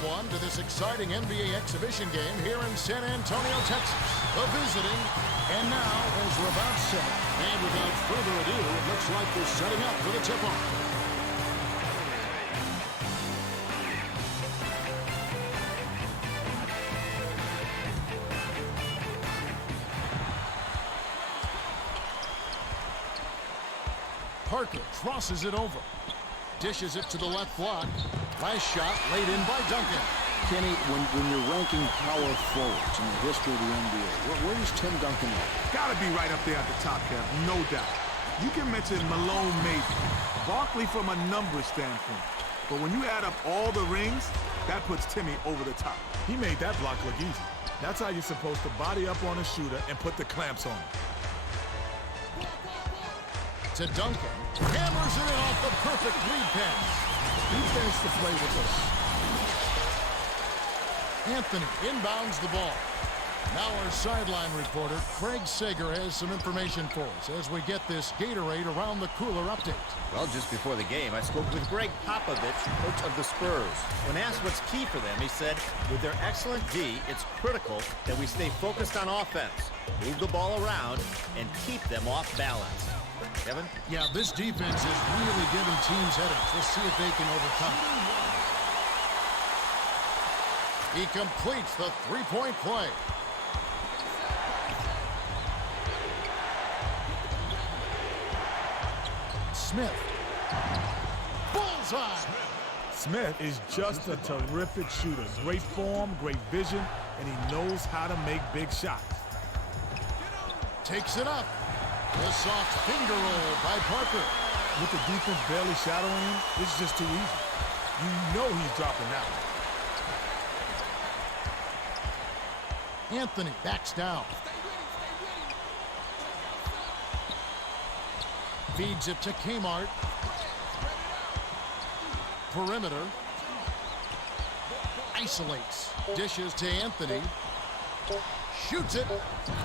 everyone, to this exciting NBA exhibition game here in San Antonio, Texas. The visiting, and now as we're about set, and without further ado, it looks like they're setting up for the tip-off. Parker crosses it over. Dishes it to the left block. Last shot laid in by Duncan. Kenny, when you're ranking power forwards in the history of the NBA, where does Tim Duncan rank? Gotta be right up there at the top, Kev, no doubt. You can mention Malone maybe, Barkley from a numbers standpoint. But when you add up all the rings, that puts Timmy over the top. He made that block look easy. That's how you're supposed to body up on a shooter and put the clamps on him. To Duncan. Hammers it in off the perfect lead pass. He finished the play with us. Anthony inbounds the ball. Now our sideline reporter, Craig Sager, has some information for us as we get this Gatorade around the cooler update. Well, just before the game, I spoke with Greg Popovich, coach of the Spurs. When asked what's key for them, he said, with their excellent D, it's critical that we stay focused on offense, move the ball around, and keep them off balance. Kevin? Yeah, this defense is really giving teams headaches. Let's see if they can overcome it. He completes the three-point play. Smith. Bullseye! Smith is just a terrific shooter. Great form, great vision, and he knows how to make big shots. Takes it up. The soft finger roll by Parker. With the defense barely shadowing him, it's just too easy. You know he's dropping that one. Anthony backs down. Feeds it to Kmart. Perimeter. Isolates. Dishes to Anthony. Shoots it.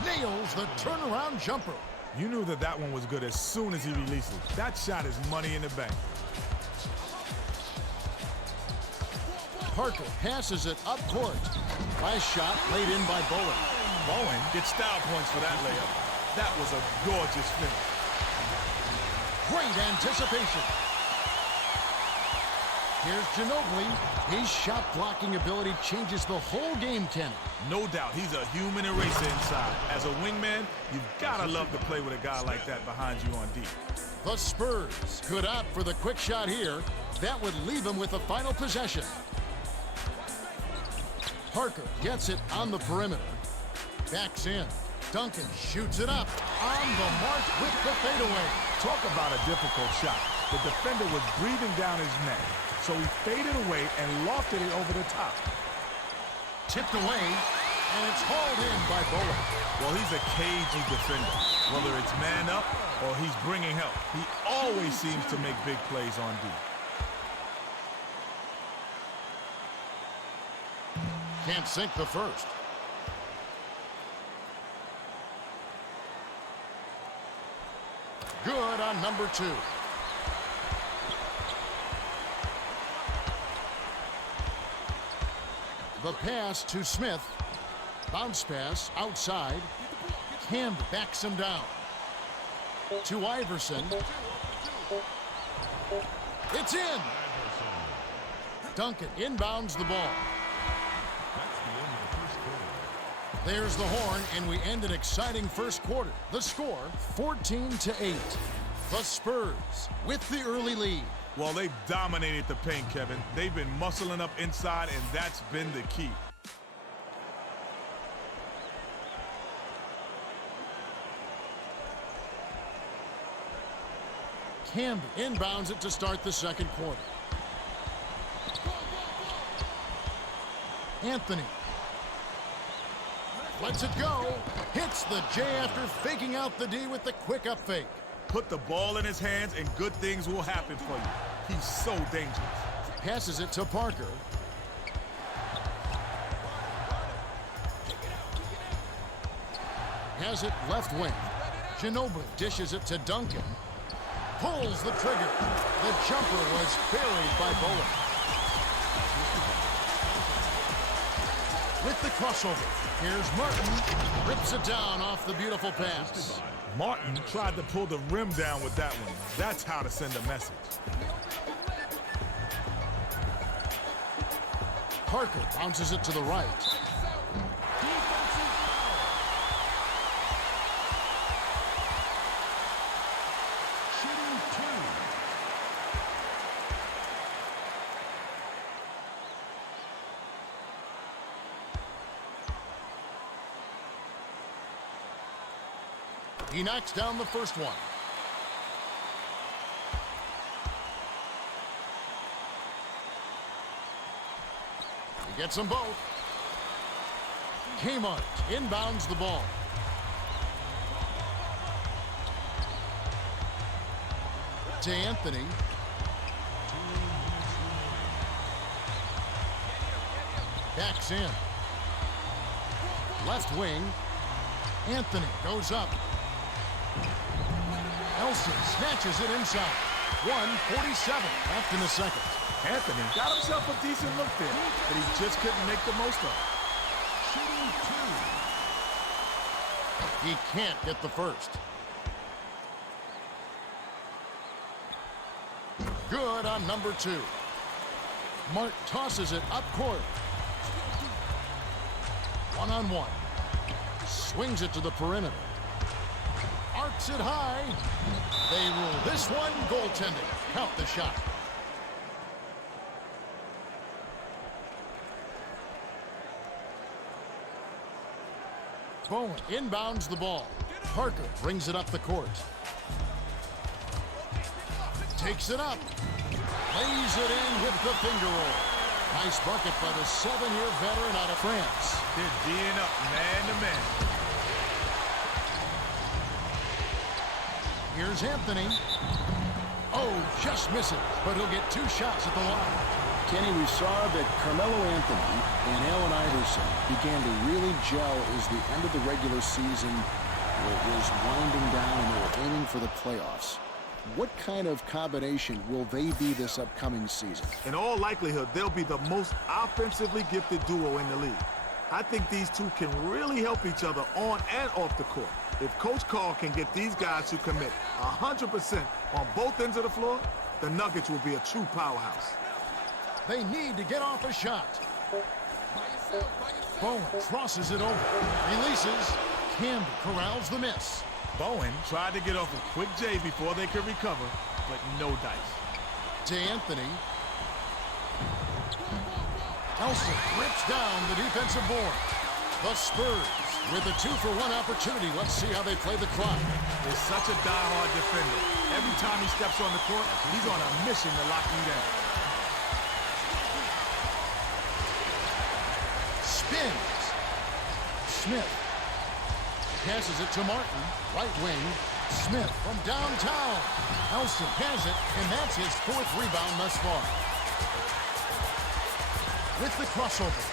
Nails the turnaround jumper. You knew that one was good as soon as he released it. That shot is money in the bank. Parker passes it up court. Last shot laid in by Bowen. Bowen gets style points for that layup. That was a gorgeous finish. Great anticipation. Here's Ginobili. His shot blocking ability changes the whole game, Kenny. No doubt, he's a human eraser inside. As a wingman, you've got to love to play with a guy like that behind you on D. The Spurs could opt for the quick shot here. That would leave him with the final possession. Parker gets it on the perimeter. Backs in. Duncan shoots it up. On the mark with the fadeaway. Talk about a difficult shot. The defender was breathing down his neck, so he faded away and lofted it over the top. Tipped away, and it's hauled in by Bowen. Well, he's a cagey defender. Whether it's man up or he's bringing help, he always seems to make big plays on D. Can't sink the first. Good on number 2. The pass to Smith. Bounce pass outside. Camp backs him down. To Iverson. It's in. Duncan inbounds the ball. There's the horn, and we end an exciting first quarter. The score, 14-8. The Spurs with the early lead. Well, they've dominated the paint, Kevin. They've been muscling up inside, and that's been the key. Camby inbounds it to start the second quarter. Anthony lets it go. Hits the J after faking out the D with the quick up fake. Put the ball in his hands and good things will happen for you. He's so dangerous. Passes it to Parker. Has it left wing. Ginobili dishes it to Duncan. Pulls the trigger. The jumper was buried by Bowen. crossover. Here's Martin. Rips it down off the beautiful pass. Martin tried to pull the rim down with that one. That's how to send a message. Parker bounces it to the right. Shooting two. He knocks down the first one. He gets them both. Kmart inbounds the ball. To Anthony. Backs in. Left wing. Anthony goes up. Nelson snatches it inside. 1:47 left in the second. Anthony got himself a decent look there, but he just couldn't make the most of it. Shooting two. He can't get the first. Good on number two. Mark tosses it up court. One-on-one. Swings it to the perimeter. Arcs it high. They rule this one goaltending. Count the shot. Bowen inbounds the ball. Parker brings it up the court. Takes it up. Lays it in with the finger roll. Nice bucket by the 7-year veteran out of France. They're D'ing up man-to-man. Here's Anthony. Oh, just misses, but he'll get 2 shots at the line. Kenny, we saw that Carmelo Anthony and Allen Iverson began to really gel as the end of the regular season was winding down and they were aiming for the playoffs. What kind of combination will they be this upcoming season? In all likelihood, they'll be the most offensively gifted duo in the league. I think these two can really help each other on and off the court. If Coach Carl can get these guys to commit 100% on both ends of the floor, the Nuggets will be a true powerhouse. They need to get off a shot. Bowen crosses it over. Releases. Camby corrals the miss. Bowen tried to get off a quick J before they could recover, but no dice. To Anthony. Nelson rips down the defensive board. The Spurs with a 2-for-1 opportunity. Let's see how they play the clock. He's such a die-hard defender. Every time he steps on the court, he's on a mission to lock you down. Spins. Smith passes it to Martin. Right wing. Smith from downtown. Nelson has it, and that's his 4th rebound thus far. With the crossover.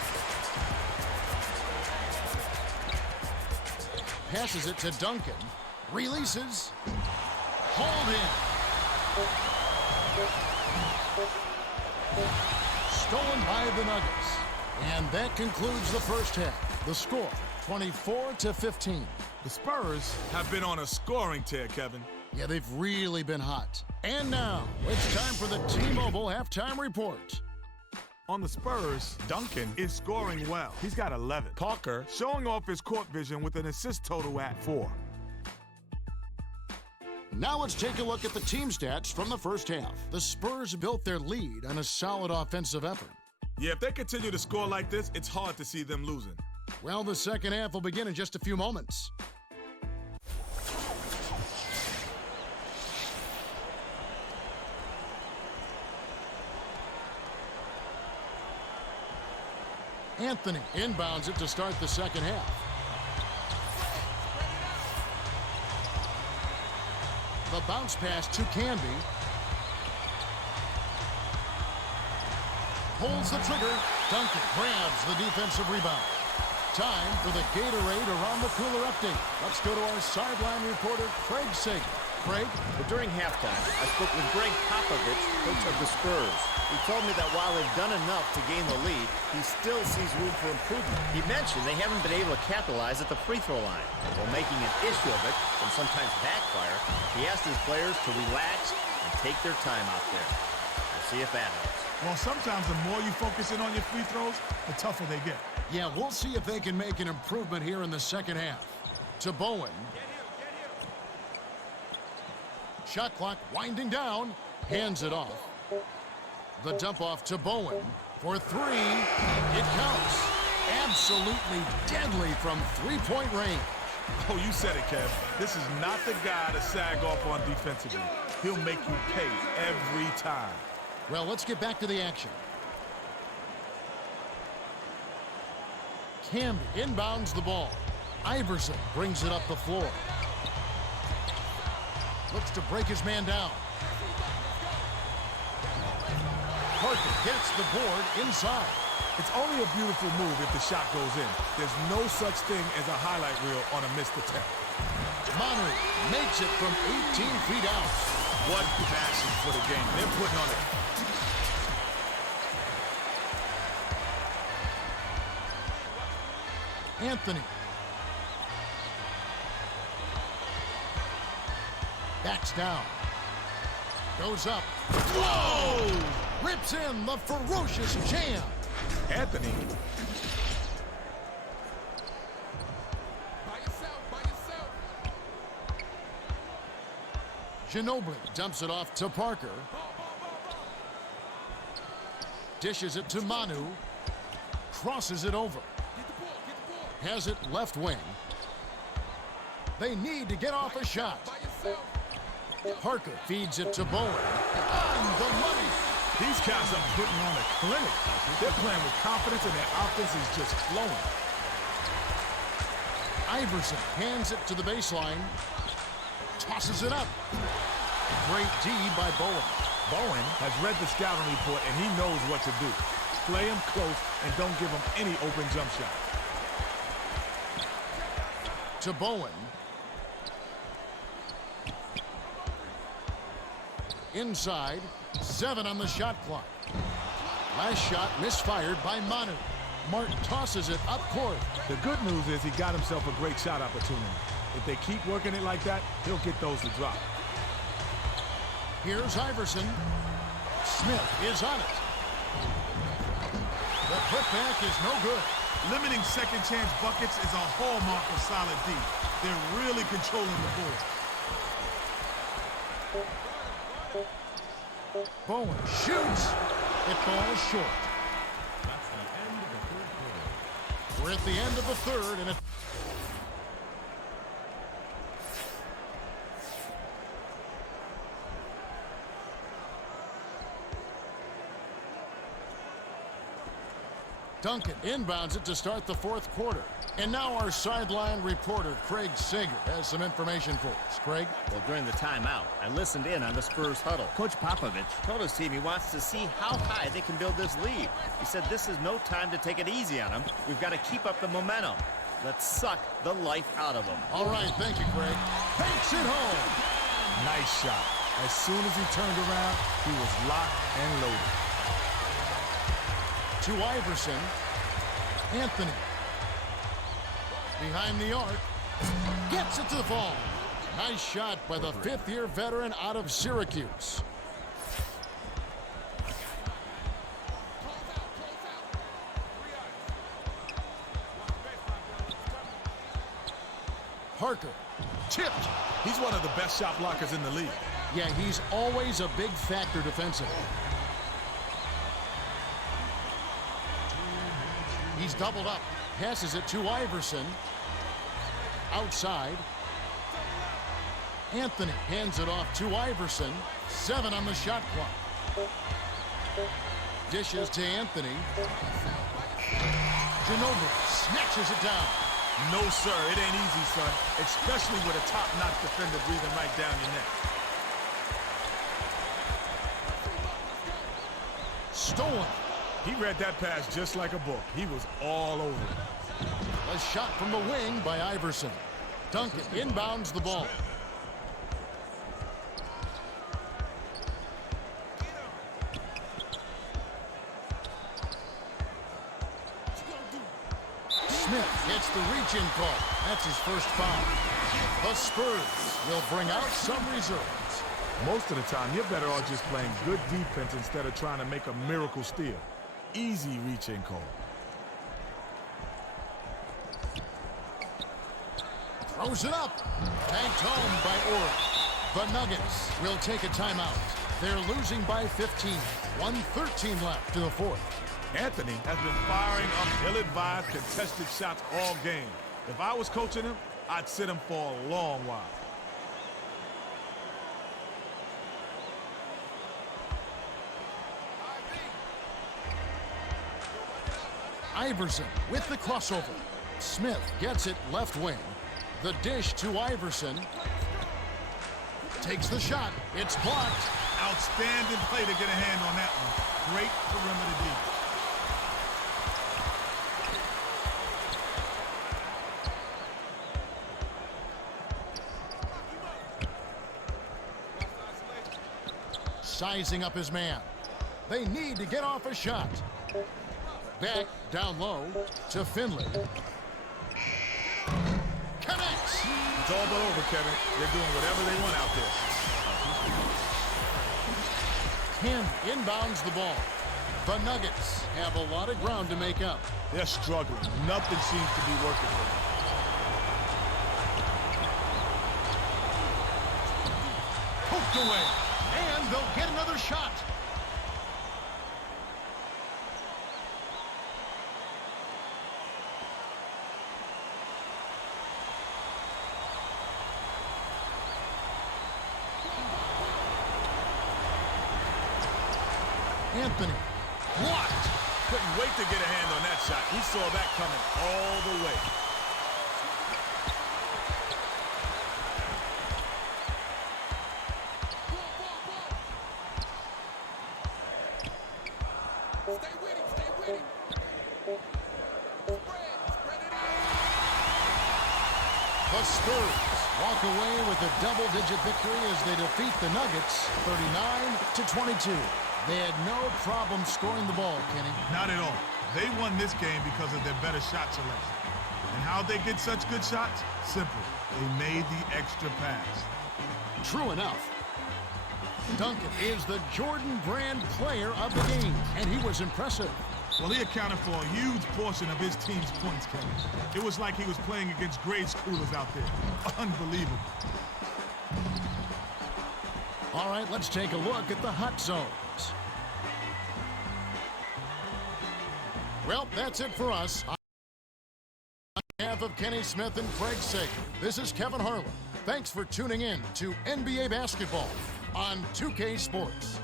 Passes it to Duncan. Releases. Hauled in. Stolen by the Nuggets. And that concludes the first half. The score, 24-15. The Spurs have been on a scoring tear, Kevin. Yeah, they've really been hot. And now, it's time for the T-Mobile halftime report. On the Spurs, Duncan is scoring well. He's got 11. Parker showing off his court vision with an assist total at 4. Now let's take a look at the team stats from the first half. The Spurs built their lead on a solid offensive effort. Yeah, if they continue to score like this, it's hard to see them losing. Well, the second half will begin in just a few moments. Anthony inbounds it to start the second half. The bounce pass to Camby. Pulls the trigger. Duncan grabs the defensive rebound. Time for the Gatorade Around the Cooler update. Let's go to our sideline reporter, Craig Sager. Craig? But during halftime, I spoke with Greg Popovich, coach of the Spurs. He told me that while they've done enough to gain the lead, he still sees room for improvement. He mentioned they haven't been able to capitalize at the free throw line. While making an issue of it, and sometimes backfire, he asked his players to relax and take their time out there. We'll see if that helps. Well, sometimes the more you focus in on your free throws, the tougher they get. Yeah, we'll see if they can make an improvement here in the second half. To Bowen. Shot clock winding down. Hands it off. The dump off to Bowen for three. It counts. Absolutely deadly from three-point range. Oh, you said it, Kev. This is not the guy to sag off on defensively. He'll make you pay every time. Well, let's get back to the action. Camby inbounds the ball. Iverson brings it up the floor. Looks to break his man down. Parker gets the board inside. It's only a beautiful move if the shot goes in. There's no such thing as a highlight reel on a missed attempt. Manu makes it from 18 feet out. What passion for the game. They're putting on it. Anthony. Backs down. Goes up. Whoa! Rips in the ferocious jam. Anthony. Ginobili dumps it off to Parker. Dishes it to Manu. Crosses it over. Has it left wing. They need to get off a shot. Parker feeds it to Bowen. On the money. These guys are putting on a clinic. They're playing with confidence and their offense is just flowing. Iverson hands it to the baseline. Tosses it up. Great D by Bowen. Bowen has read the scouting report and he knows what to do. Play him close and don't give him any open jump shot. To Bowen. Inside, 7 on the shot clock. Last shot misfired by Manu. Martin tosses it up court. The good news is he got himself a great shot opportunity. If they keep working it like that, he'll get those to drop. Here's Iverson. Smith is on it. The putback is no good. Limiting second chance buckets is a hallmark of solid D. They're really controlling the board. Bowen shoots. It falls short. That's the end of the third quarter. We're at the end of the third, and it... Duncan inbounds it to start the fourth quarter. And now our sideline reporter, Craig Sager, has some information for us. Craig? Well, during the timeout, I listened in on the Spurs huddle. Coach Popovich told his team he wants to see how high they can build this lead. He said this is no time to take it easy on them. We've got to keep up the momentum. Let's suck the life out of them. All right, thank you, Craig. Takes it home. Nice shot. As soon as he turned around, he was locked and loaded. To Iverson. Anthony. Behind the arc. Gets it to the fall. Nice shot by the fifth-year veteran out of Syracuse. Parker. Tipped. He's one of the best shot blockers in the league. Yeah, he's always a big factor defensively. He's doubled up. Passes it to Iverson. Outside. Anthony hands it off to Iverson. 7 on the shot clock. Dishes to Anthony. Ginobili snatches it down. No, sir, it ain't easy, son. Especially with a top-notch defender breathing right down your neck. Stolen. He read that pass just like a book. He was all over it. A shot from the wing by Iverson. Duncan inbounds the ball. the reach-in call. That's his first foul. The Spurs will bring out some reserves. Most of the time, you're better off just playing good defense instead of trying to make a miracle steal. Easy reach-in call. Throws it up. Tanked home by Orr. The Nuggets will take a timeout. They're losing by 15. 1:13 left to the fourth. Anthony has been firing up ill-advised contested shots all game. If I was coaching him, I'd sit him for a long while. Iverson with the crossover. Smith gets it left wing. The dish to Iverson. Takes the shot. It's blocked. Outstanding play to get a hand on that one. Great perimeter D. Sizing up his man. They need to get off a shot. Back down low to Finley. Connects. It's all but over, Kevin. They're doing whatever they want out there. Him inbounds the ball. The Nuggets have a lot of ground to make up. They're struggling. Nothing seems to be working for them. Poked away. And they'll get another shot. Anthony. Blocked. Couldn't wait to get a hand on that shot. He saw that coming all the way. Stay with him, stay with him. Spread it in. The Spurs walk away with a double-digit victory as they defeat the Nuggets 39-22. They had no problem scoring the ball, Kenny. Not at all. They won this game because of their better shot selection. And how'd they get such good shots? Simple. They made the extra pass. True enough. Duncan is the Jordan Brand player of the game, and he was impressive. Well, he accounted for a huge portion of his team's points, Kevin. It was like he was playing against grade schoolers out there. Unbelievable. All right, let's take a look at the hot zones. Well, that's it for us. On behalf of Kenny Smith and Craig Sager, this is Kevin Harlan. Thanks for tuning in to NBA Basketball on 2K Sports.